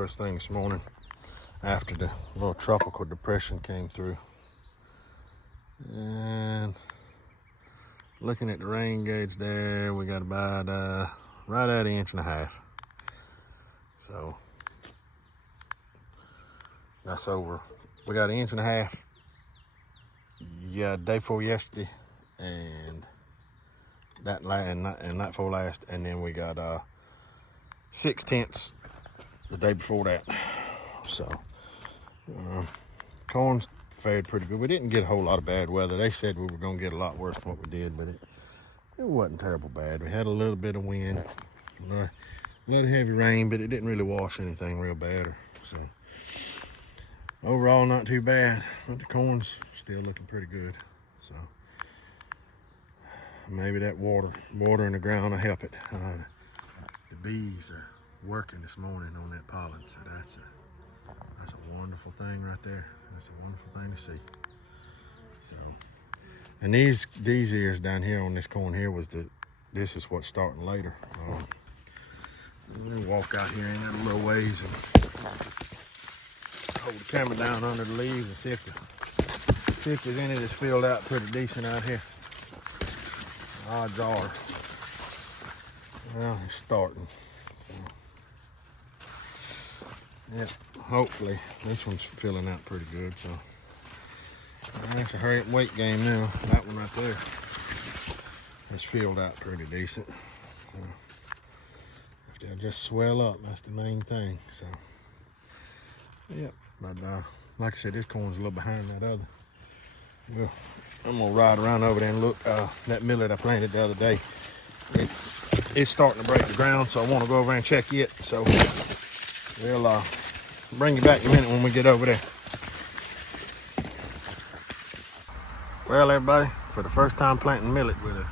first thing this morning after the little tropical depression came through. And looking at the rain gauge there, we got about right at 1.5 inches. So that's over. We got 1.5 inches. Yeah, day before yesterday, and that before last, and then we got 0.6 the day before that. So corn's fared pretty good. We didn't get a whole lot of bad weather. They said we were gonna get a lot worse than what we did, but it wasn't terrible bad. We had a little bit of wind, a little heavy rain, but it didn't really wash anything real bad. So overall, not too bad, but the corn's still looking pretty good. So maybe that water in the ground will help it. The bees are working this morning on that pollen, so that's a wonderful thing right there. That's a wonderful thing to see. So, and these ears down here on this corn here this is what's starting later. We'll walk out here in a little ways and hold the camera down under the leaves and see if there's any that's filled out pretty decent out here. Odds are, well, it's starting. So, yep, hopefully this one's filling out pretty good. So that's a hurry up weight game now. That one right there is filled out pretty decent. So if they'll just swell up, that's the main thing. So yep, but like I said, this corn's a little behind that other. Well, I'm gonna ride around over there and look. That millet I planted the other day, it's starting to break the ground, so I want to go over and check it. So we'll bring you back in a minute when we get over there. Well, everybody, for the first time planting millet with a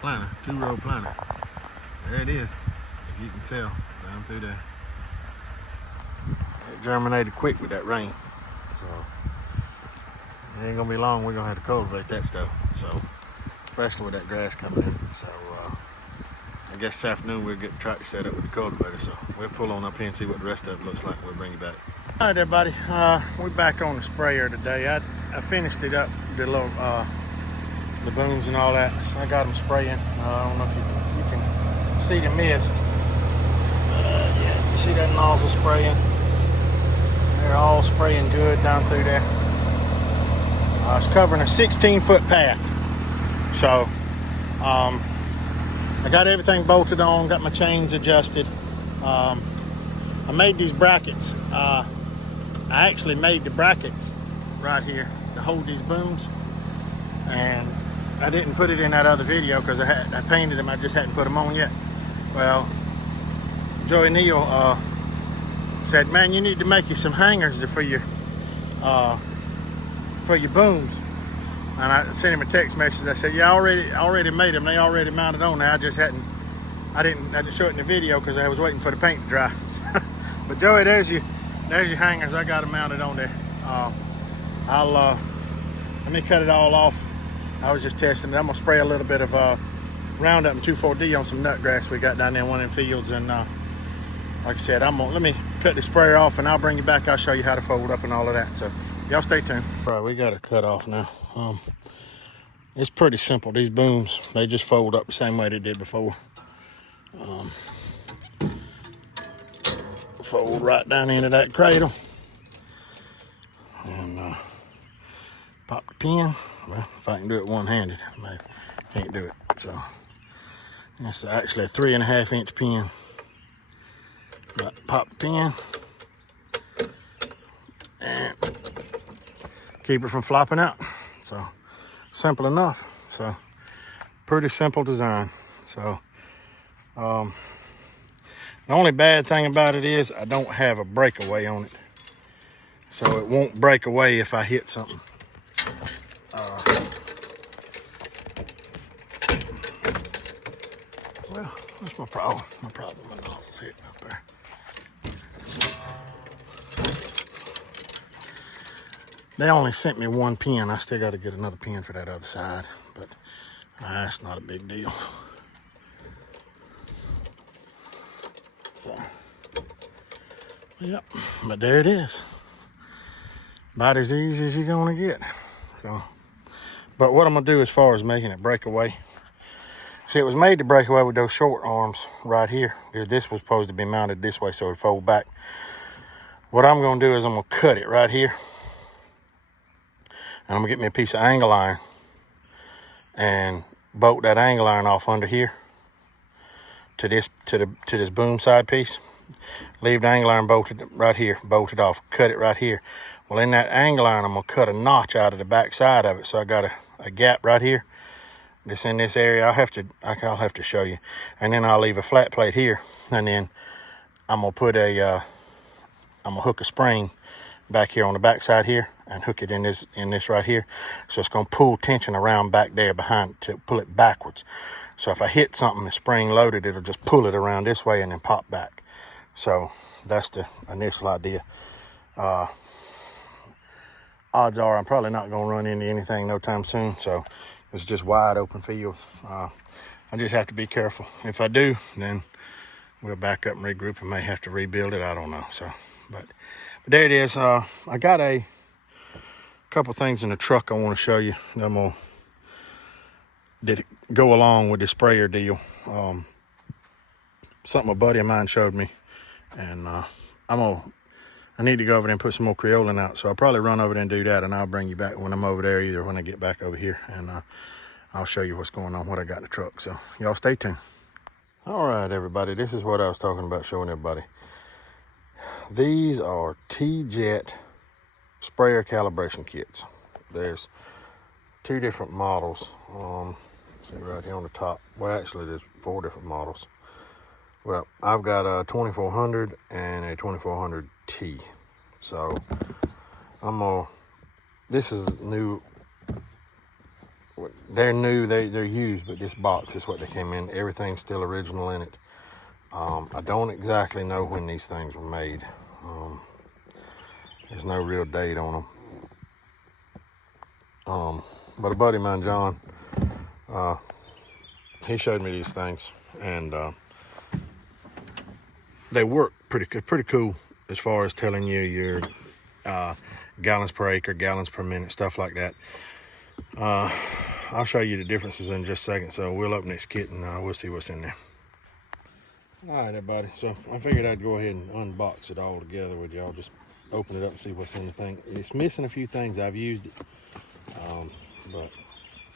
planter, 2-row planter. There it is, if you can tell, down through there. It germinated quick with that rain, so it ain't gonna be long. We're gonna have to cultivate that stuff. So, especially with that grass coming in. So, I guess this afternoon we'll get the tractor set up with the cultivator. So we'll pull on up here and see what the rest of it looks like, and we'll bring you back. All right, everybody, we're back on the sprayer today. I finished it up, did a little the booms and all that. So I got them spraying. I don't know if you can see the mist. Yeah, you see that nozzle spraying? They're all spraying good down through there. It's covering a 16-foot path. So I got everything bolted on, got my chains adjusted. I made these brackets. I actually made the brackets right here to hold these booms, and I didn't put it in that other video because I painted them. I just hadn't put them on yet. Well, Joey Neal said, "Man, you need to make you some hangers for your booms." And I sent him a text message. I said, "Yeah, I already made them. They already mounted on there. I didn't show it in the video because I was waiting for the paint to dry." But Joey, there's your hangers. I got them mounted on there. Let me cut it all off. I was just testing it. I'm gonna spray a little bit of Roundup and 2,4-D on some nut grass we got down there in one of them fields. And like I said, let me cut the sprayer off, and I'll bring you back. I'll show you how to fold up and all of that. So y'all stay tuned. All right, we got it cut off now. It's pretty simple. These booms, they just fold up the same way they did before. Fold right down into that cradle and pop the pin. Well, if I can do it one-handed, I can't do it. So it's actually a 3.5-inch pin. But pop the pin and keep it from flopping out. So simple enough. So pretty simple design. So the only bad thing about it is I don't have a breakaway on it, so it won't break away if I hit something. Well, that's my problem. My nozzle's hitting up there. They only sent me one pin. I still got to get another pin for that other side, but that's not a big deal. So Yep, but there it is. About as easy as you're gonna get. So, but what I'm gonna do as far as making it break away, see, it was made to break away with those short arms right here. This was supposed to be mounted this way so it would fold back. What I'm gonna do is I'm gonna cut it right here. And I'm gonna get me a piece of angle iron and bolt that angle iron off under here to this boom side piece. Leave the angle iron bolted right here, bolted off, cut it right here. Well, in that angle iron, I'm gonna cut a notch out of the back side of it. So I got a gap right here. Just in this area, I'll have to show you. And then I'll leave a flat plate here. And then I'm gonna put I'm gonna hook a spring back here on the back side here and hook it in this right here. So it's gonna pull tension around back there behind to pull it backwards. So if I hit something that's spring loaded, it'll just pull it around this way and then pop back. So that's the initial idea. Odds are I'm probably not gonna run into anything no time soon. So it's just wide open field. I just have to be careful. If I do, then we'll back up and regroup and may have to rebuild it. I don't know. So, but there it is. I got a couple things in the truck I want to show you. I'm gonna go along with the sprayer deal. Something a buddy of mine showed me, and I need to go over there and put some more creolin out. So I'll probably run over there and do that, and I'll bring you back when I'm over there, either when I get back over here, and I'll show you what's going on, what I got in the truck. So y'all stay tuned. All right, everybody, this is what I was talking about showing everybody. These are T-Jet sprayer calibration kits. There's two different models. See right here on the top. Well, actually, there's 4 different models. Well, I've got a 2400 and a 2400T. So this is new. They're new, they're used, but this box is what they came in. Everything's still original in it. I don't exactly know when these things were made. There's no real date on them. But a buddy of mine, John, he showed me these things, and they work pretty cool as far as telling you your gallons per acre, gallons per minute, stuff like that. I'll show you the differences in just a second. So we'll open this kit and we'll see what's in there. All right, everybody. So I figured I'd go ahead and unbox it all together with y'all. Just open it up and see what's in the thing. It's missing a few things. I've used it, but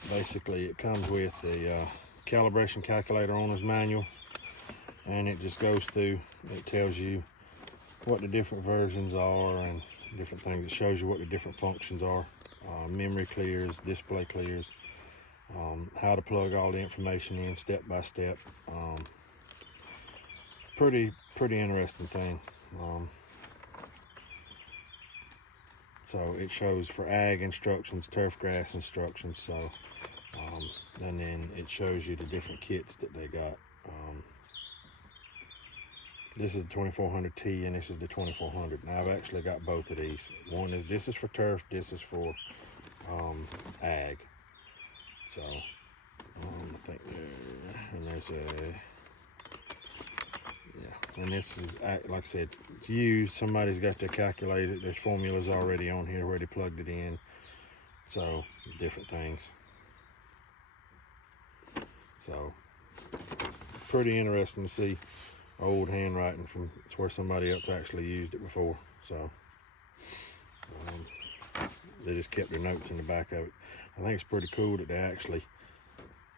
basically it comes with the calibration calculator owner's manual, and it just goes through. It tells you what the different versions are and different things. It shows you what the different functions are. Memory clears, display clears, how to plug all the information in step by step. Pretty interesting thing. So it shows for ag instructions, turf grass instructions. So and then it shows you the different kits that they got. This is the 2400T and this is the 2400. Now I've actually got both of these. This is for turf, this is for ag. So I think and there's and this is, like I said, it's used. Somebody's got to calculate it. There's formulas already on here where they plugged it in. So different things. So pretty interesting to see old handwriting from it's where somebody else actually used it before. So they just kept their notes in the back of it. I think it's pretty cool that they actually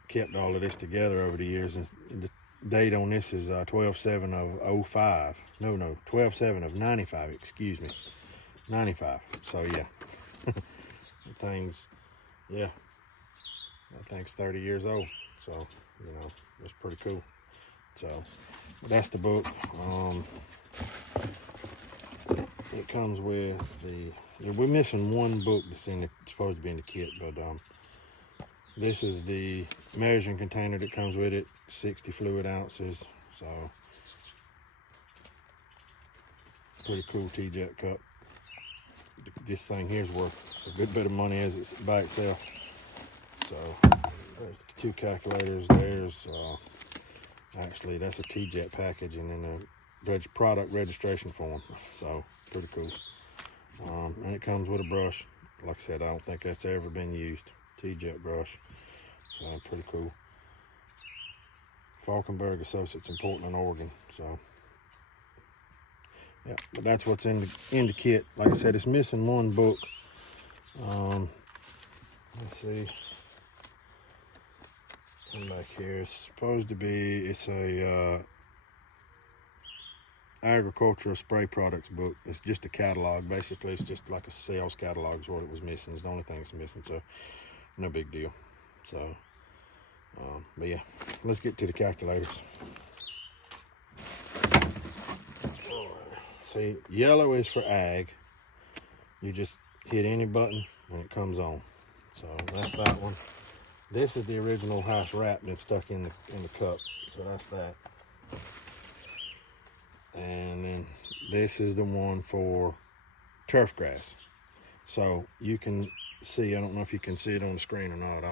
kept all of this together over the years. And the date on this is 12/7 of 05. No, 12/7 of 95. Excuse me, 95. So yeah, that thing's 30 years old. So it's pretty cool. So that's the book. It comes with we're missing one book that's supposed to be in the kit, but this is the measuring container that comes with it, 60 fluid ounces. So pretty cool T-Jet cup. This thing here is worth a good bit of money as it's by itself. So there's 2 calculators. There's actually that's a T-Jet package, and then product registration form. So pretty cool. And it comes with a brush. Like I said, I don't think that's ever been used. T-jet brush. So pretty cool. Falkenberg Associates in Portland, Oregon. So yeah, but that's what's in the kit. Like I said, it's missing one book. Let's see. Come back here. It's supposed to be. It's a agricultural spray products book. It's just a catalog. Basically, it's just like a sales catalog is what it was missing. It's the only thing it's missing. So no big deal. So, but yeah, let's get to the calculators. See, yellow is for ag. You just hit any button and it comes on. So that's that one. This is the original house wrap that's stuck in the cup. So that's that. And then this is the one for turf grass. So you can see, I don't know if you can see it on the screen or not.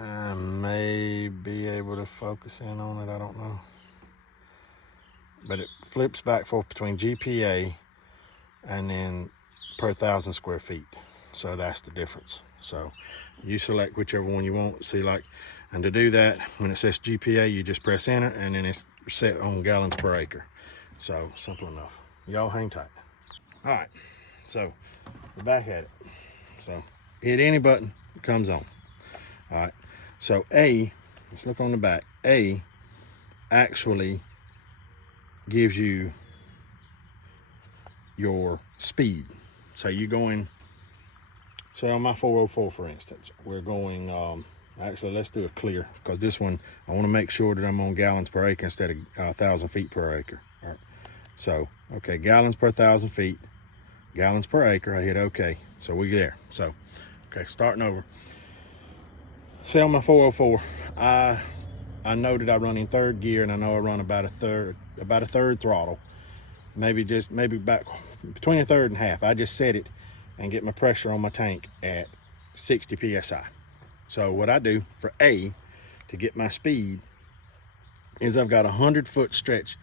I may be able to focus in on it, I don't know. But it flips back and forth between GPA and then per 1,000 square feet. So that's the difference. So you select whichever one you want. See, like, and to do that, when it says GPA, you just press enter and then it's set on gallons per acre. So simple enough. Y'all hang tight. All right, so we're back at it. So hit any button, it comes on. All right, so A, let's look on the back. A actually gives you your speed. So you going, say on my 404 for instance, we're going, actually let's do a clear, because this one, I want to make sure that I'm on gallons per acre instead of 1,000 feet per acre. All right. So, okay, gallons per 1,000 feet, gallons per acre, I hit okay. So we there. So, okay, starting over. Say on my 404, I know that I run in third gear, and I know I run about a third throttle, maybe back between a third and half. I just set it and get my pressure on my tank at 60 psi. So what I do for A to get my speed is I've got a 100-foot stretch,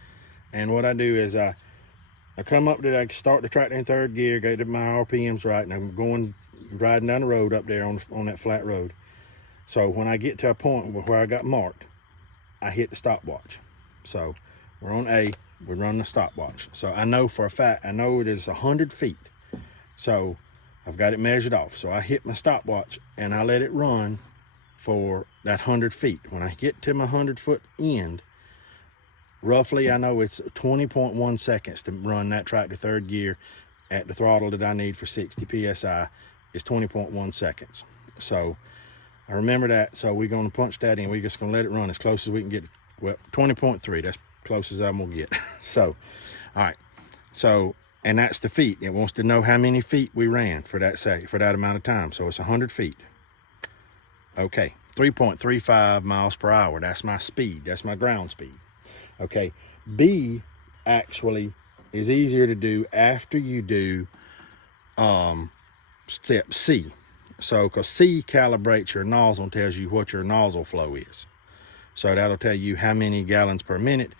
and what I do is I come up to, I start the tractor in third gear, get to my RPMs right, and I'm riding down the road up there on that flat road. So when I get to a point where I got marked, I hit the stopwatch. So we're on A, we're running the stopwatch. So I know for a fact, I know it is 100 feet. So I've got it measured off. So I hit my stopwatch and I let it run for that 100 feet. When I get to my 100-foot end, roughly I know it's 20.1 seconds to run that tractor third gear at the throttle that I need for 60 PSI is 20.1 seconds. So I remember that, so we're going to punch that in. We're just going to let it run as close as we can get. Well, 20.3, that's close as I'm going to get. So, all right. So, and that's the feet. It wants to know how many feet we ran for that amount of time. So it's 100 feet. Okay, 3.35 miles per hour. That's my speed. That's my ground speed. Okay, B actually is easier to do after you do step C. So, because C calibrates your nozzle and tells you what your nozzle flow is. So that'll tell you how many gallons per minute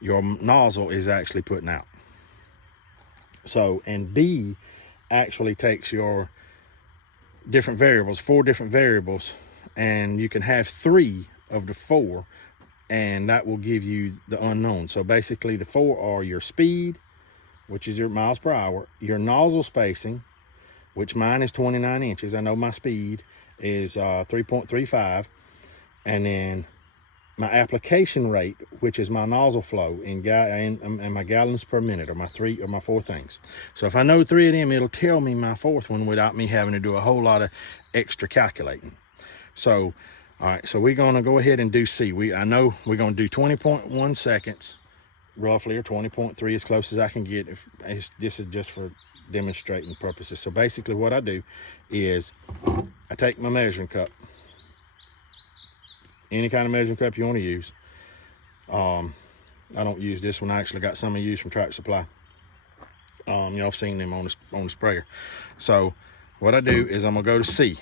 your nozzle is actually putting out. So, and B actually takes your different variables, 4 different variables, and you can have 3 of the 4, and that will give you the unknown. So basically the 4 are your speed, which is your miles per hour, your nozzle spacing, which mine is 29 inches. I know my speed is 3.35, and then my application rate, which is my nozzle flow and my gallons per minute, are my 4 things. So if I know 3 of them, it'll tell me my 4th one without me having to do a whole lot of extra calculating. So, all right, so we're gonna go ahead and do C. I know we're gonna do 20.1 seconds, roughly, or 20.3, as close as I can get. This is just for demonstrating purposes. So basically what I do is I take my measuring cup, any kind of measuring cup you want to use. I don't use this one. I actually got some I use from Tractor Supply. Y'all have seen them on the sprayer. So what I do is I'm gonna go to C,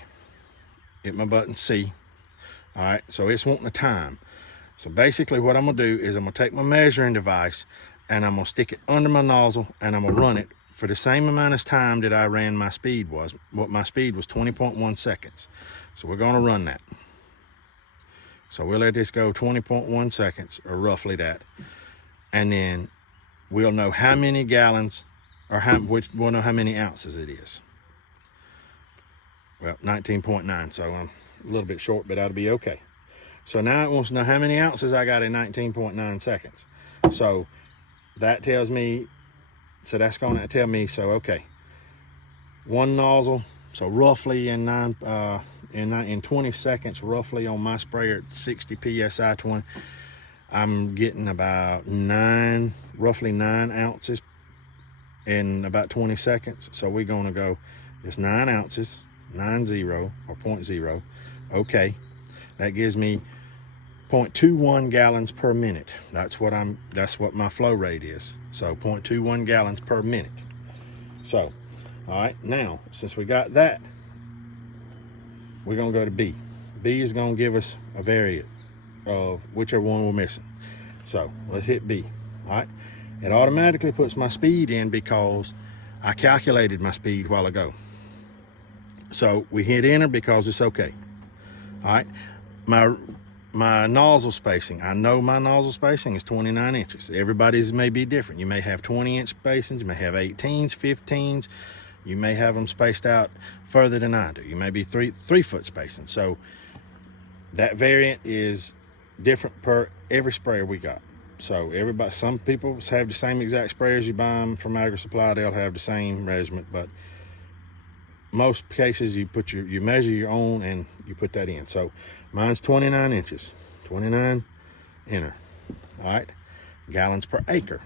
hit my button C. All right, so it's wanting a time. So basically what I'm gonna do is I'm gonna take my measuring device and I'm gonna stick it under my nozzle and I'm gonna run it for the same amount of time that I ran my speed was. What my speed was 20.1 seconds. So we're gonna run that. So we'll let this go 20.1 seconds, or roughly that. And then we'll know how many gallons, or we'll know how many ounces it is. Well, 19.9, so I'm a little bit short, but that'll be okay. So now it wants to know how many ounces I got in 19.9 seconds. So that tells me, so that's going to tell me, so okay, one nozzle, so roughly in 20 seconds, roughly on my sprayer at 60 psi 20, I'm getting about roughly 9 ounces in about 20 seconds. So we're going to go just 9 ounces, 90 or 0.0. Okay, that gives me 0.21 gallons per minute. That's what my flow rate is. So 0.21 gallons per minute. So, all right, now, since we got that, we're gonna go to B. B is gonna give us a variant of whichever one we're missing. So let's hit B, all right? It automatically puts my speed in because I calculated my speed a while ago. So we hit enter because it's okay, all right? My nozzle spacing, I know my nozzle spacing is 29 inches. Everybody's may be different. You may have 20-inch spacings, you may have 18s, 15s, you may have them spaced out further than I do. You may be three foot spacing. So that variant is different per every sprayer we got. So some people have the same exact sprayers. You buy them from Agri Supply, they'll have the same measurement, but most cases you measure your own and you put that in. So mine's 29 inches, 29, enter. All right, gallons per acre.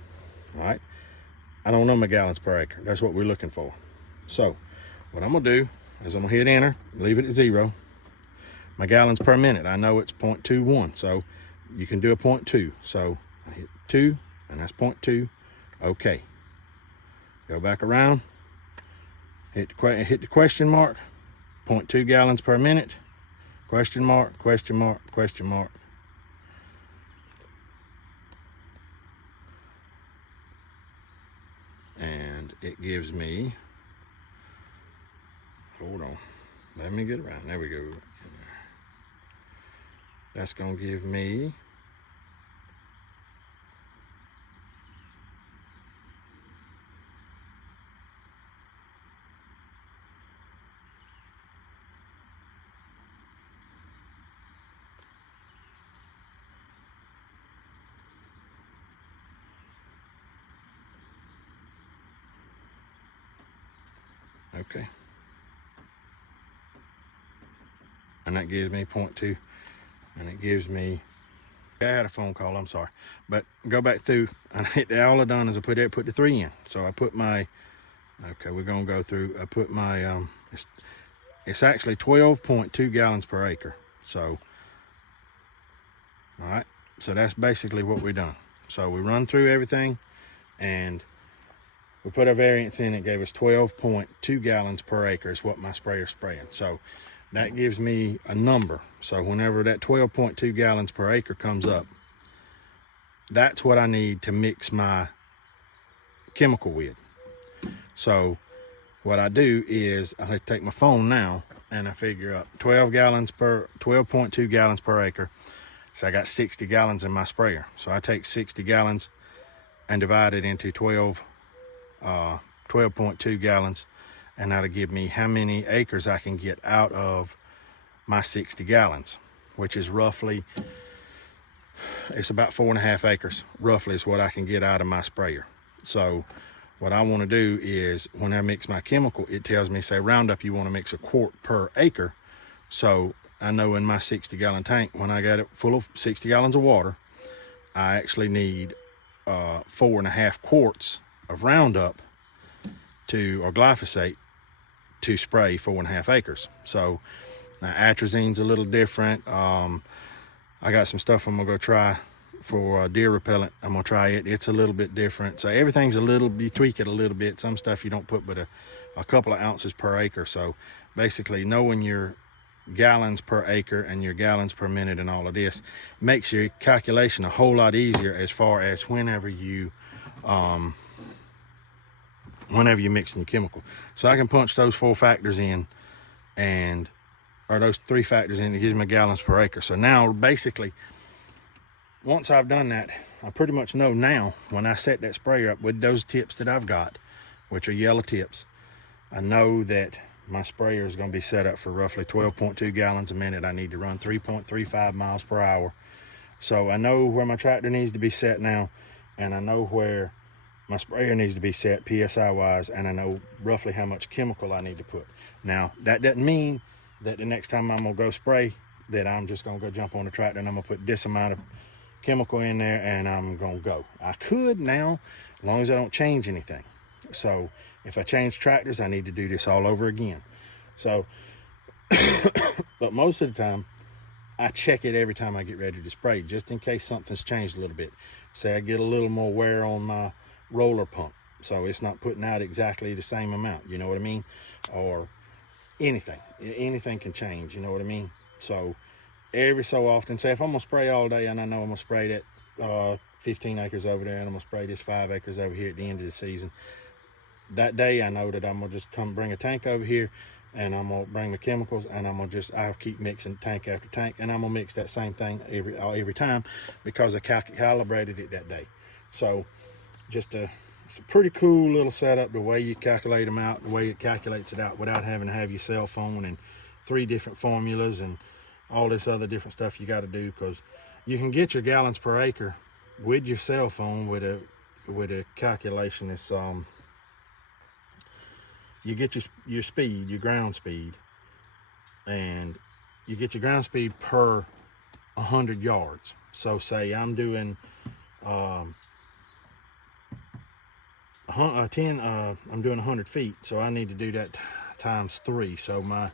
All right, I don't know my gallons per acre. That's what we're looking for. So what I'm gonna do is I'm gonna hit enter, leave it at 0. My gallons per minute, I know it's 0.21, so you can do a 0.2. So I hit 2, and that's 0.2. Okay, go back around, hit the question mark, 0.2 gallons per minute, question mark, question mark, question mark. And it gives me, hold on, let me get around, there we go. That's gonna give me okay, and that gives me 0.2, and it gives me, I had a phone call, I'm sorry, but go back through and all I done is I put the 3 in. So I put my, okay, we're gonna go through, I put my it's actually 12.2 gallons per acre. So all right, so that's basically what we done. So we run through everything and we put our variance in. It gave us 12.2 gallons per acre is what my sprayer's spraying. So that gives me a number. So whenever that 12.2 gallons per acre comes up, that's what I need to mix my chemical with. So what I do is I take my phone now and I figure out 12.2 gallons per acre. So I got 60 gallons in my sprayer. So I take 60 gallons and divide it into 12.2 gallons, and that'll give me how many acres I can get out of my 60 gallons, which is roughly, it's about 4.5 acres, roughly is what I can get out of my sprayer. So what I want to do is when I mix my chemical, it tells me, say Roundup, you want to mix 1 quart per acre. So I know in my 60 gallon tank, when I got it full of 60 gallons of water, I actually need 4.5 quarts of Roundup or glyphosate to spray 4.5 acres. So now atrazine's a little different. I got some stuff I'm gonna go try for deer repellent. I'm gonna try it. It's a little bit different. So everything's you tweak it a little bit. Some stuff you don't put but a couple of ounces per acre. So basically knowing your gallons per acre and your gallons per minute and all of this, makes your calculation a whole lot easier as far as whenever you mixing your chemical. So I can punch those 4 factors in, or those 3 factors in, it gives me gallons per acre. So now basically, once I've done that, I pretty much know now when I set that sprayer up with those tips that I've got, which are yellow tips, I know that my sprayer is going to be set up for roughly 12.2 gallons a minute. I need to run 3.35 miles per hour. So I know where my tractor needs to be set now, and I know where my sprayer needs to be set PSI wise, and I know roughly how much chemical I need to put. Now, that doesn't mean that the next time I'm going to go spray that I'm just going to go jump on the tractor and I'm going to put this amount of chemical in there and I'm going to go. I could now, as long as I don't change anything. So if I change tractors, I need to do this all over again. So, but most of the time, I check it every time I get ready to spray, just in case something's changed a little bit. Say I get a little more wear on my roller pump, so it's not putting out exactly the same amount, you know what I mean? Or anything can change, you know what I mean? So every so often, say if I'm gonna spray all day and I know I'm gonna spray that 15 acres over there and I'm gonna spray this 5 acres over here at the end of the season, that day I know that I'm gonna just come bring a tank over here and I'm gonna bring the chemicals and I'll keep mixing tank after tank, and I'm gonna mix that same thing every time because I calibrated it that day. So it's a pretty cool little setup, the way you calculate them out, the way it calculates it out without having to have your cell phone and 3 different formulas and all this other different stuff you got to do, because you can get your gallons per acre with your cell phone with a calculation. It's you get your speed, your ground speed, and you get your ground speed per 100 yards. So say I'm doing I'm doing 100 feet, so I need to do that times 3. So my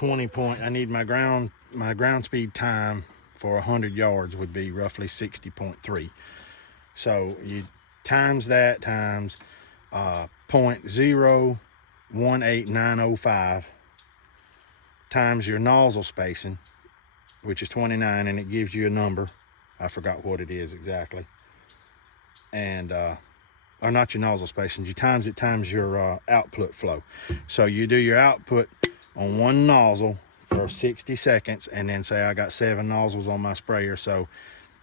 I need my ground speed time for 100 yards would be roughly 60.3. So you times that times 0.018905 times your nozzle spacing, which is 29, and it gives you a number. I forgot what it is exactly. And or not your nozzle spacing, you times it times your output flow. So you do your output on one nozzle for 60 seconds, and then say I got 7 nozzles on my sprayer, so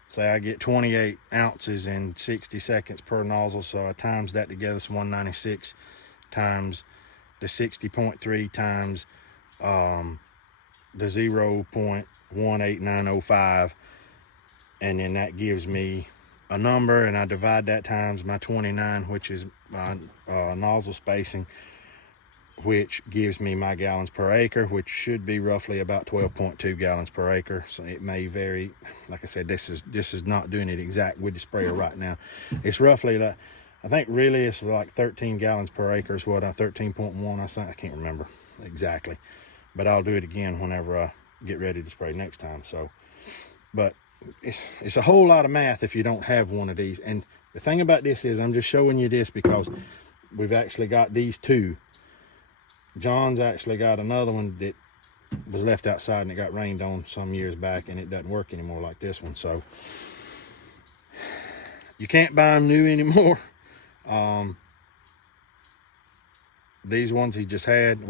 say I get 28 ounces in 60 seconds per nozzle, so I times that together, it's 196 times the 60.3 times the 0.18905, and then that gives me a number, and I divide that times my 29, which is my nozzle spacing, which gives me my gallons per acre, which should be roughly about 12.2 gallons per acre. So it may vary. Like I said, this is not doing it exact with the sprayer right now. It's roughly like, I think really it's like 13 gallons per acre is what 13.1 I think. I can't remember exactly, but I'll do it again whenever I get ready to spray next time. So, but it's a whole lot of math if you don't have one of these. And the thing about this is, I'm just showing you this because we've actually got these 2. John's actually got another one that was left outside and it got rained on some years back, and it doesn't work anymore like this one. So you can't buy them new anymore. These ones we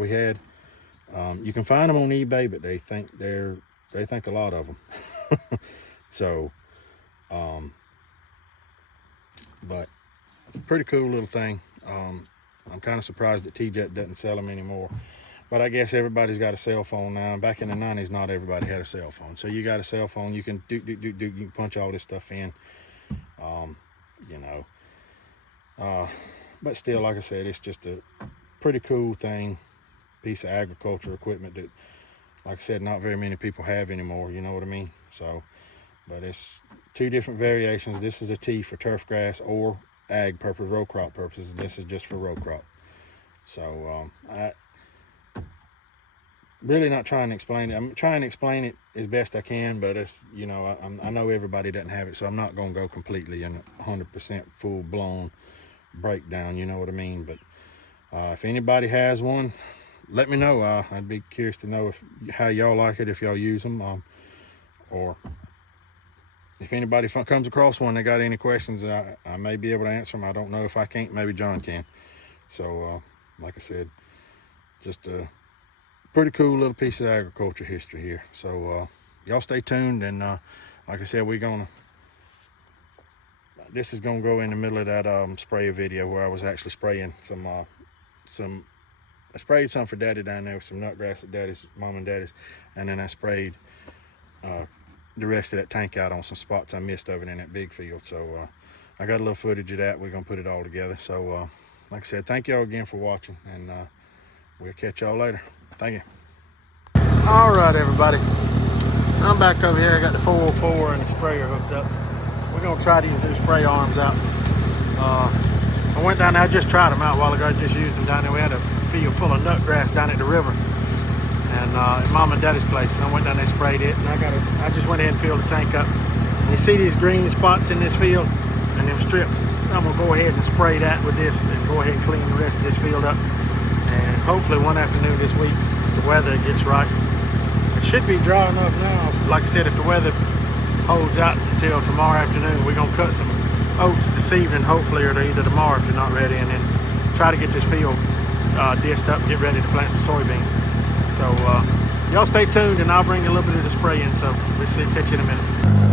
had, you can find them on eBay, but they think a lot of them. So, but pretty cool little thing. I'm kind of surprised that T-Jet doesn't sell them anymore, but I guess everybody's got a cell phone now. And back in the 90s, not everybody had a cell phone. So you got a cell phone, you can you can punch all this stuff in, you know. But still, like I said, it's just a pretty cool thing, piece of agriculture equipment that, like I said, not very many people have anymore, you know what I mean? So, but it's 2 different variations. This is a T for turf grass or ag purpose, row crop purposes. This is just for row crop. So I really not trying to explain it. I'm trying to explain it as best I can, but it's, you know, I know everybody doesn't have it, so I'm not going to go completely in 100% full blown breakdown, you know what I mean? But if anybody has one, let me know. I'd be curious to know how y'all like it, if y'all use them, or if anybody comes across one that got any questions. I may be able to answer them. I don't know if I can't. Maybe John can. So like I said, just a pretty cool little piece of agriculture history here. So y'all stay tuned, and like I said, this is gonna go in the middle of that spray video where I was actually spraying I sprayed some for Daddy down there with some nutgrass at Daddy's, Mom and Daddy's, and then I sprayed the rest of that tank out on some spots I missed over in that big field. So I got a little footage of that. We're gonna put it all together. So like I said, thank y'all again for watching, and we'll catch y'all later. Thank you. All right, everybody, I'm back over here. I got the 404 and the sprayer hooked up. We're gonna try these new spray arms out. I went down there, I just tried them out a while ago. I just used them down there. We had a field full of nutgrass down at the river, and at Mom and Daddy's place. And I went down there, sprayed it, and I just went ahead and filled the tank up. And you see these green spots in this field and them strips. I'm gonna go ahead and spray that with this, and go ahead and clean the rest of this field up. And hopefully one afternoon this week, the weather gets right. It should be dry enough now. Like I said, if the weather holds out until tomorrow afternoon, we're gonna cut some oats this evening, hopefully, or either tomorrow if you're not ready, and then try to get this field dished up and get ready to plant some soybeans. So y'all stay tuned, and I'll bring a little bit of the spray in. So we'll see, catch you in a minute.